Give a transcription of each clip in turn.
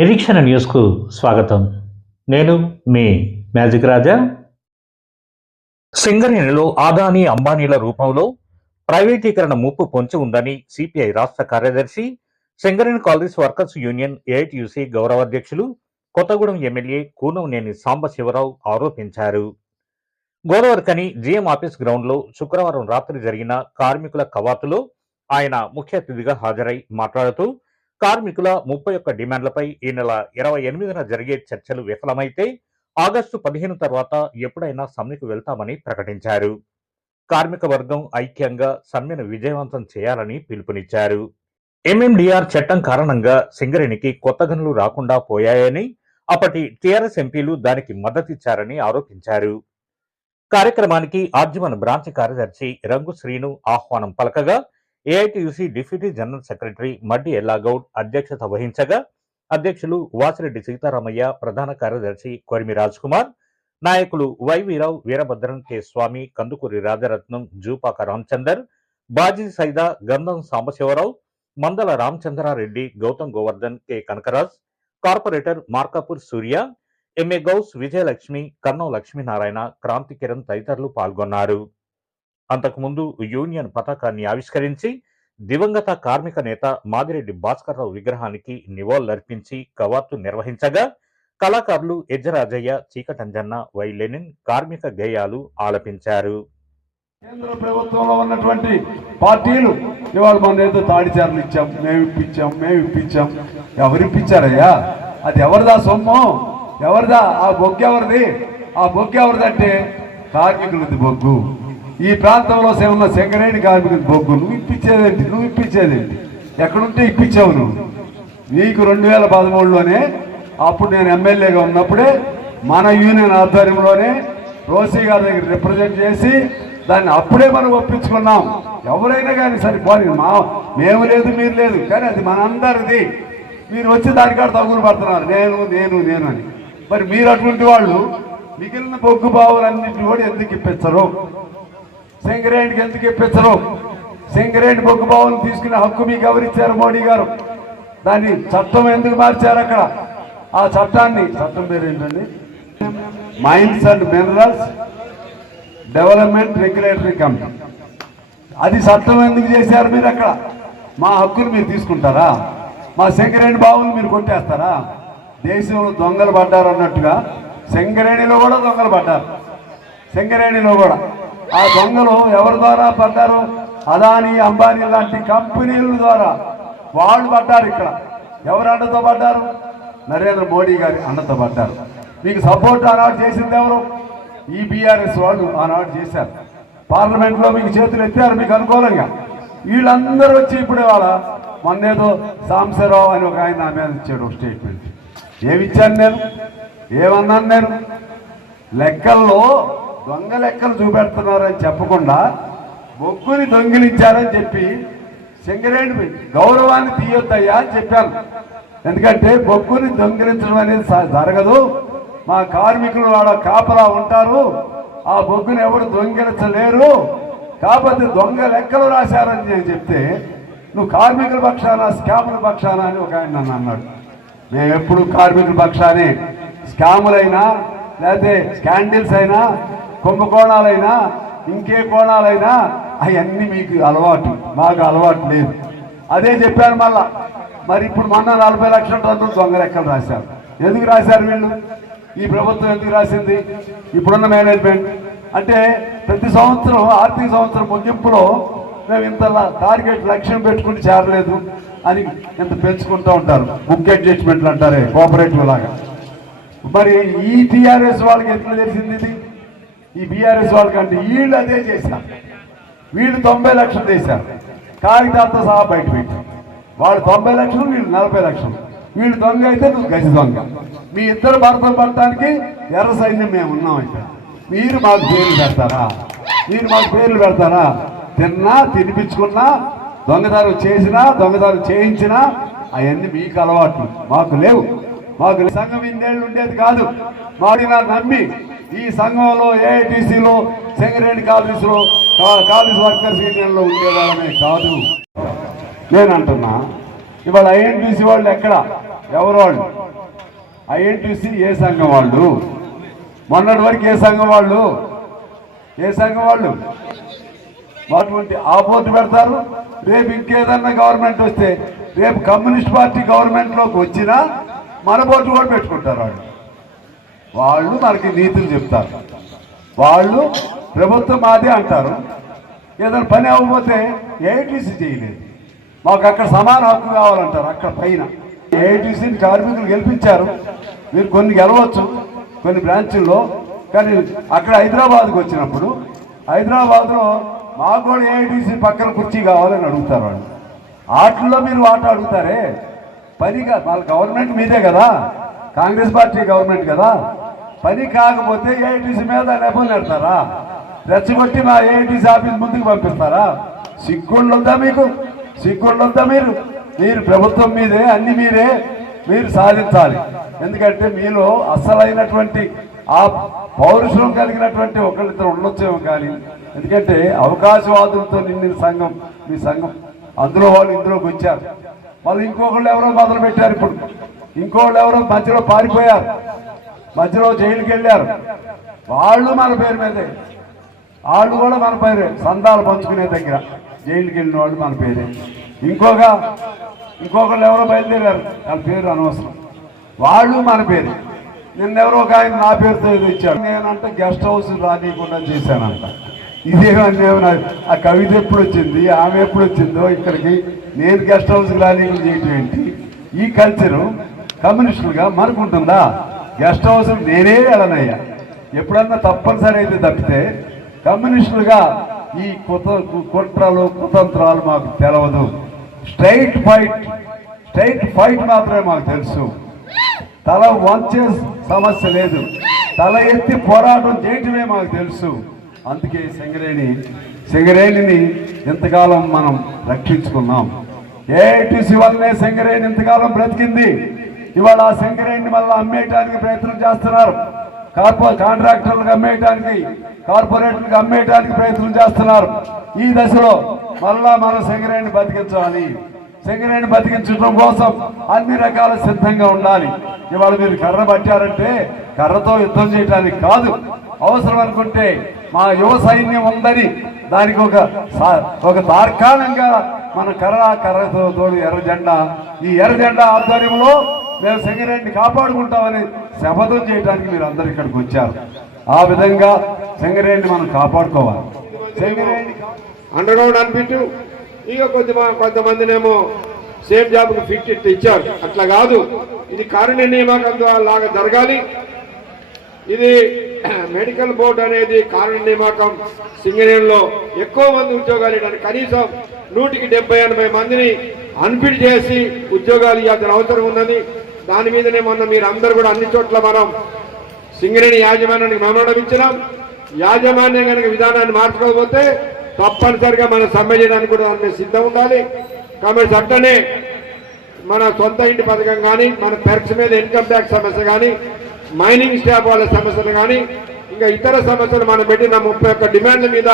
నిరీక్షణ న్యూస్కు స్వాగతం. నేను మీ మ్యాజిక్ రాజా. సింగరేణిలో అదానీ అంబానీల రూపంలో ప్రైవేటీకరణ ముప్పు పొంచి ఉందని సిపిఐ రాష్ట్ర కార్యదర్శి, Singareni colonies workers union AITUC గౌరవ అధ్యక్షులు, కొత్తగూడెం ఎమ్మెల్యే కూనంనేని సాంబశివరావు ఆరోపించారు. గోదావరికని జిఎం ఆఫీస్ గ్రౌండ్లో శుక్రవారం రాత్రి జరిగిన కార్మికుల కవాతులో ఆయన ముఖ్య అతిథిగా హాజరై మాట్లాడుతూ, కార్మికుల 31 డిమాండ్లపై ఈ నెల 28న జరిగే చర్చలు విఫలమైతే ఆగస్టు 15 తర్వాత ఎప్పుడైనా సమ్మెకు వెళ్తామని ప్రకటించారు. కార్మిక వర్గం ఐక్యంగా సమ్మెను విజయవంతం చేయాలని పిలుపునిచ్చారు. ఎంఎండిఆర్ చట్టం కారణంగా సింగరేణికి కొత్త గనులు రాకుండా పోయాయని, అప్పటి టీఆర్ఎస్ ఎంపీలు దానికి మద్దతిచ్చారని ఆరోపించారు. కార్యక్రమానికి ఆర్జీవన్ బ్రాంచ్ కార్యదర్శి రంగు శ్రీను ఆహ్వానం పలకగా, AITUC deputy general secretary Maddi Ellagoud అధ్యక్షత వహించగా, అధ్యక్షులు వాసిరెడ్డి సీతారామయ్య, ప్రధాన కార్యదర్శి కొరిమి రాజ్కుమార్, నాయకులు వైవీరావు, వీరభద్రం, కె స్వామి, కందుకూరి రాజరత్నం, జూపాక రామచందర్, బాజీ సైదా, గంధం సాంబశివరావు, మందల రామచంద్రారెడ్డి, గౌతమ్ గోవర్ధన్, కె కనకరాజ్, కార్పొరేటర్ మార్కాపూర్ సూర్య, ఎంఏ గౌస్, విజయలక్ష్మి, కన్నం లక్ష్మీనారాయణ, క్రాంతి కిరణ్ తదితరులు పాల్గొన్నారు. అంతకుముందు యూనియన్ పతాకాన్ని ఆవిష్కరించి దివంగత కార్మిక నేత మాదిరెడ్డి భాస్కర్రావు విగ్రహానికి నివాళులర్పించి కవాతు నిర్వహించగా, కళాకారులు ఎజ్జరాజయ్య, చీకటంజన్న, వై లెనిన్ కార్మిక గేయాలు ఆలపించారు. కేంద్ర ప్రభుత్వంలో ఉన్నటువంటి పార్టీలు ఇవాళ మన ఏదో తాడిచారులు ఇచ్చాం, మేము ఇప్పించాం. ఎవరు ఇప్పించారయ్యా? అది ఎవరిదా సొమ్ము? ఎవరిదా? ఆ బొగ్గు ఎవరిది? ఆ బొగ్గు ఎవరిదంటే కార్మికులది బొగ్గు. ఈ ప్రాంతంలో ఉన్న సింగరేణి కార్మికుల బొగ్గు నువ్వు ఇప్పించేదేంటి? ఎక్కడుంటే ఇప్పించావు నువ్వు. నీకు 2013లోనే, అప్పుడు నేను ఎమ్మెల్యేగా ఉన్నప్పుడే మన యూనియన్ ఆధ్వర్యంలోనే రోసీ గారి దగ్గర రిప్రజెంట్ చేసి దాన్ని అప్పుడే మనం ఒప్పించుకున్నాం. ఎవరైనా కానీ సరిపోయి మేము లేదు, మీరు లేదు, కానీ అది మనందరిది. మీరు వచ్చి దానికాడ తగులు పడుతున్నారు, నేను అని. మరి మీరు అటువంటి వాళ్ళు మిగిలిన బొగ్గు బావులన్నింటినీ కూడా ఎందుకు ఇప్పించరు? సింగరేణికి ఎందుకు ఇప్పించరు? సింగరేణి బొగ్గు బావులు తీసుకునే హక్కు మీకు ఎవరిచ్చారు? మోడీ గారు. దాన్ని చట్టం ఎందుకు మార్చారు? అక్కడ ఆ చట్టం పేరు ఏంటండి? Mines and minerals development regulatory committee. అది చట్టం ఎందుకు చేశారు మీరు? అక్కడ మా హక్కులు మీరు తీసుకుంటారా? మా సింగరేణి బావులు మీరు కొట్టేస్తారా? దేశంలో దొంగలు పడ్డారు అన్నట్టుగా సింగరేణిలో కూడా దొంగలు పడ్డారు. సింగరేణిలో కూడా ఆ దొంగలు ఎవరి ద్వారా పడ్డారు? అదానీ, అంబానీ లాంటి కంపెనీల ద్వారా వాళ్ళు పడ్డారు. ఇక్కడ ఎవరు అండతో పడ్డారు? నరేంద్ర మోడీ గారి అండతో పడ్డారు. మీకు సపోర్ట్ ఆనాడు చేసింది ఎవరు? ఈ బీఆర్ఎస్ వాళ్ళు ఆనాడు చేశారు. పార్లమెంట్లో మీకు చేతులు ఎత్తారు మీకు అనుకూలంగా. వీళ్ళందరూ వచ్చి ఇప్పుడు వాళ్ళ మొన్నేదో సాంబశివరావు అని ఒక ఆయన నా మీద ఇచ్చాడు ఒక స్టేట్మెంట్. ఏమిచ్చాను నేను? ఏమన్నాను నేను? లెక్కల్లో దొంగ లెక్కలు చూపెడుతున్నారని చెప్పకుండా బొగ్గుని దొంగిలించారని చెప్పి సింగరేణి గౌరవాన్ని తీయొద్దయ్యా అని చెప్పాను. ఎందుకంటే బొగ్గుని దొంగిలించడం అనేది జరగదు. మా కార్మికులు వాళ్ళ కాపలా ఉంటారు, ఆ బొగ్గుని ఎవరు దొంగిలించలేరు, కాకపోతే దొంగ లెక్కలు రాశారని నేను చెప్తే నువ్వు కార్మికుల పక్షాన, స్కాముల పక్షాన అని ఒక ఆయన నన్ను అన్నాడు. మేము ఎప్పుడు కార్మికుల పక్షానే. స్కాములైనా లేకపోతే స్కాండిల్స్ అయినా, కుంభకోణాలైనా, ఇంకే కోణాలైనా అవన్నీ మీకు అలవాటు, మాకు అలవాటు లేదు. అదే చెప్పాను మళ్ళా. మరి ఇప్పుడు మొన్న 40 లక్షల టన్నులు దొంగ లెక్కలు రాశారు. ఎందుకు రాశారు వీళ్ళు? ఈ ప్రభుత్వం ఎందుకు రాసింది? ఇప్పుడున్న మేనేజ్మెంట్ అంటే ప్రతి సంవత్సరం ఆర్థిక సంవత్సరం ముగింపులో మేము ఇంత టార్గెట్ లక్ష్యం పెట్టుకుని చేరలేదు అని ఇంత పెంచుకుంటూ ఉంటారు. బుక్ అడ్జస్ట్మెంట్లు అంటారే, కోఆపరేటివ్ లాగా. మరి ఈ టీఆర్ఎస్ వాళ్ళకి ఎట్లా తెలిసింది ఇది? ఈ బీఆర్ఎస్ వాళ్ళకంటే వీళ్ళు అదే చేశారు. వీళ్ళు 90 లక్షలు చేశారు, కాగితాలతో సహా బయట పెట్టారు. వాళ్ళు 90 లక్షలు, వీళ్ళు 40 లక్షలు. వీళ్ళు దొంగ అయితే నువ్వు గజ దొంగ. మీ ఇద్దరు భర్తలు పడటానికి ఎర్ర సైన్యం మేము ఉన్నాం. ఇక్కడ మీరు మాకు పేర్లు పెడతారా? తిన్నా, తినిపించుకున్నా, దొంగదారు చేసినా, దొంగదారు చేయించినా అవన్నీ మీకు అలవాట్లు, మాకు లేవు. మాకు సంఘం ఇన్నేళ్ళు ఉండేది కాదు. మాకు నమ్మి ఈ సంఘంలో, ఏఐటీసీలో, సింగరేణి కాలనీస్లో, కాలనీస్ వర్కర్స్ యూనియన్లో ఉండేవాళ్ళమే కాదు. నేను అంటున్నా, ఇవాళ ఐఎన్టీసీ వాళ్ళు ఎక్కడ? ఎవరు వాళ్ళు? ఐఎన్టీసీ ఏ సంఘం వాళ్ళు? మొన్నటి వరకు ఏ సంఘం వాళ్ళు? అటువంటి ఆ బోర్డు పెడతారు. రేపు ఇంకేదన్నా గవర్నమెంట్ వస్తే, రేపు కమ్యూనిస్ట్ పార్టీ గవర్నమెంట్లోకి వచ్చినా మన బోర్డు కూడా పెట్టుకుంటారు. వాళ్ళు మనకి నీతులు చెప్తారు. వాళ్ళు ప్రభుత్వం మాదే అంటారు. ఏదైనా పని అవ్వకపోతే ఏఐటీసీ చేయలేదు, మాకు అక్కడ సమాన హక్కు కావాలంటారు. అక్కడ పైన ఏఐటీసీని కార్మికులు గెలిపించారు. మీరు కొన్ని గెలవచ్చు కొన్ని బ్రాంచుల్లో, కానీ అక్కడ హైదరాబాద్కి వచ్చినప్పుడు హైదరాబాద్లో మాకు కూడా ఏఐటీసీ పక్కన కుర్చీ కావాలని అడుగుతారు. వాళ్ళు ఆటల్లో మీరు ఆట అడుగుతారే, పనిగా వాళ్ళ గవర్నమెంట్ మీదే కదా, కాంగ్రెస్ పార్టీ గవర్నమెంట్ కదా. పని కాకపోతే ఏఐటీసీ మీద నెపం పెడతారా? రెచ్చగొట్టి మా ఏఐటీసీ ఆఫీస్ ముందుకు పంపిస్తారా? సిగ్గుండొద్దా మీకు? సిగ్గుండొద్దా? మీరు ప్రభుత్వం మీదే, అన్ని మీరే, మీరు సాధించాలి. ఎందుకంటే మీలో అసలైనటువంటి ఆ పౌరుషం కలిగినటువంటి ఒకళ్ళిద్దరు ఉండొచ్చేమో కానీ, ఎందుకంటే అవకాశవాదులతో నిండిన సంఘం మీ సంఘం. అందులో వాళ్ళు ఇందులోకి వచ్చారు. వాళ్ళు ఇంకొకళ్ళు ఎవరో మొదలు పెట్టారు. ఇప్పుడు ఇంకోళ్ళు ఎవరో మధ్యలో పారిపోయారు, మధ్యలో జైలుకి వెళ్ళారు. వాళ్ళు మన పేరు మీదే, వాళ్ళు కూడా మన పేరే. సందాలు పంచుకునే దగ్గర జైలుకి వెళ్ళిన వాళ్ళు మన పేరే. ఇంకొకళ్ళు ఎవరో బయలుదేరారు, వాళ్ళ పేరు అనవసరం, వాళ్ళు మన పేరు. నిన్నెవరో ఒక ఆయన నా పేరుతో ఇచ్చాడు. నేనంట గెస్ట్ హౌస్ రానియకుండా చేశానంట. ఇదేమన్నా ఆ కవిత ఎప్పుడు వచ్చింది, ఆమె ఎప్పుడు వచ్చిందో ఇక్కడికి? నేను గెస్ట్ హౌస్కి రానియకుండా చేయటం ఏంటి? ఈ కల్చరు కమ్యూనిస్టులుగా మనకుంటుందా? గెస్ట్ హౌస్ నేనే వెళ్ళనయ్యా. ఎప్పుడన్నా తప్పనిసరి అయితే తప్పితే కమ్యూనిస్టులుగా ఈ కుట్రలు కుతంత్రాలు మాకు తెలవదు. స్ట్రైట్ ఫైట్ మాత్రమే మాకు తెలుసు. తల వంచే సమస్య లేదు, తల ఎత్తి పోరాటం చేయటమే మాకు తెలుసు. అందుకే సింగరేణిని ఇంతకాలం మనం రక్షించుకున్నాం. ఏఐటీసీ వల్లనే సింగరేణి ఇంతకాలం బ్రతికింది. ఇవాళ ఆ సింగరేణిని మళ్ళీ అమ్మేయటానికి ప్రయత్నం చేస్తున్నారు. కాంట్రాక్టర్లకు అమ్మేయటానికి, కార్పొరేట్లకు అమ్మేయటానికి ప్రయత్నం చేస్తున్నారు. ఈ దశలో మళ్ళా మనం సింగరేణిని బతికించాలి. సింగరేణిని బతికించడం కోసం అన్ని రకాల సిద్ధంగా ఉండాలి. ఇవాళ మీరు కర్ర పట్టారంటే కర్రతో యుద్ధం చేయడానికి కాదు. అవసరం అనుకుంటే మా యువ సైన్యం ఉందని దానికి ఒక తార్కాణంగా మన కర్రతో తోడు ఎర్ర జెండా, ఈ ఎర్ర జెండా ఆధ్వర్యంలో మేము సింగరేణిని కాపాడుకుంటామని శపథం చేయడానికి మీరు అందరు ఇక్కడికి వచ్చారు. ఆ విధంగా సింగరేణిని మనం కాపాడుకోవాలి. సింగరేణి అండర్ గ్రౌండ్ అనిపించు. ఇక కొంతమందినేమో సేమ్ జాబ్కు ఫిట్ ఇచ్చారు. అట్లా కాదు, ఇది కారుణ్య నియామకం లాగా జరగాలి. ఇది మెడికల్ బోర్డు అనేది కారుణ్య నియామకం. సింగరేణిలో ఎక్కువ మంది ఉద్యోగాలు ఇవ్వడానికి కనీసం 170-80 మందిని అన్ఫిట్ చేసి ఉద్యోగాలు ఇవ్వాల్సిన అవసరం ఉన్నది. దాని మీదనే మొన్న మీరు అందరూ కూడా అన్ని చోట్ల మనం సింగరేణి యాజమాన్యానికి మెమోరాండం ఇచ్చినాం. యాజమాన్యం కనుక విధానాన్ని మార్చుకోకపోతే తప్పనిసరిగా మనం సమ్మె చేయడానికి కూడా దాని మీద సిద్ధం ఉండాలి. కాబట్టి అట్టనే మన సొంత ఇంటి పథకం కానీ, మన పెర్క్స్ మీద ఇన్కమ్ ట్యాక్స్ సమస్య కానీ, మైనింగ్ స్టాఫ్ వాళ్ళ సమస్యలు కానీ, ఇంకా ఇతర సమస్యలు మనం పెట్టిన 31 డిమాండ్ల మీద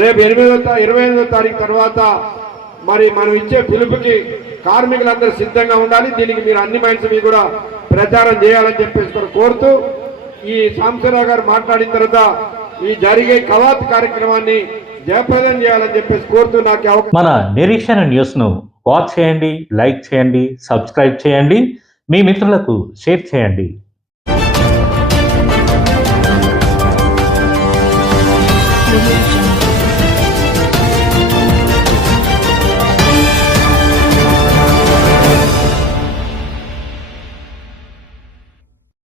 రేపు 28వ తారీఖు తర్వాత మరి మనం ఇచ్చే పిలుపుకి కార్మికులందరూ సిద్ధంగా ఉండాలి. దీనికి మీరు అన్ని మైండ్స్ మీ కూడా ప్రచారం చేయాలని చెప్పేసి కోరుతూ, ఈ సాంబశివరావు గారు మాట్లాడిన తర్వాత ఈ జరిగే కవాత్ కార్యక్రమాన్ని జయప్రదం చేయాలని చెప్పేసి కోరుతూ నాకు మన నిరీక్షణ న్యూస్ ను వాచ్ చేయండి, లైక్ చేయండి, సబ్స్క్రైబ్ చేయండి, మీ మిత్రులకు షేర్ చేయండి. Thank you.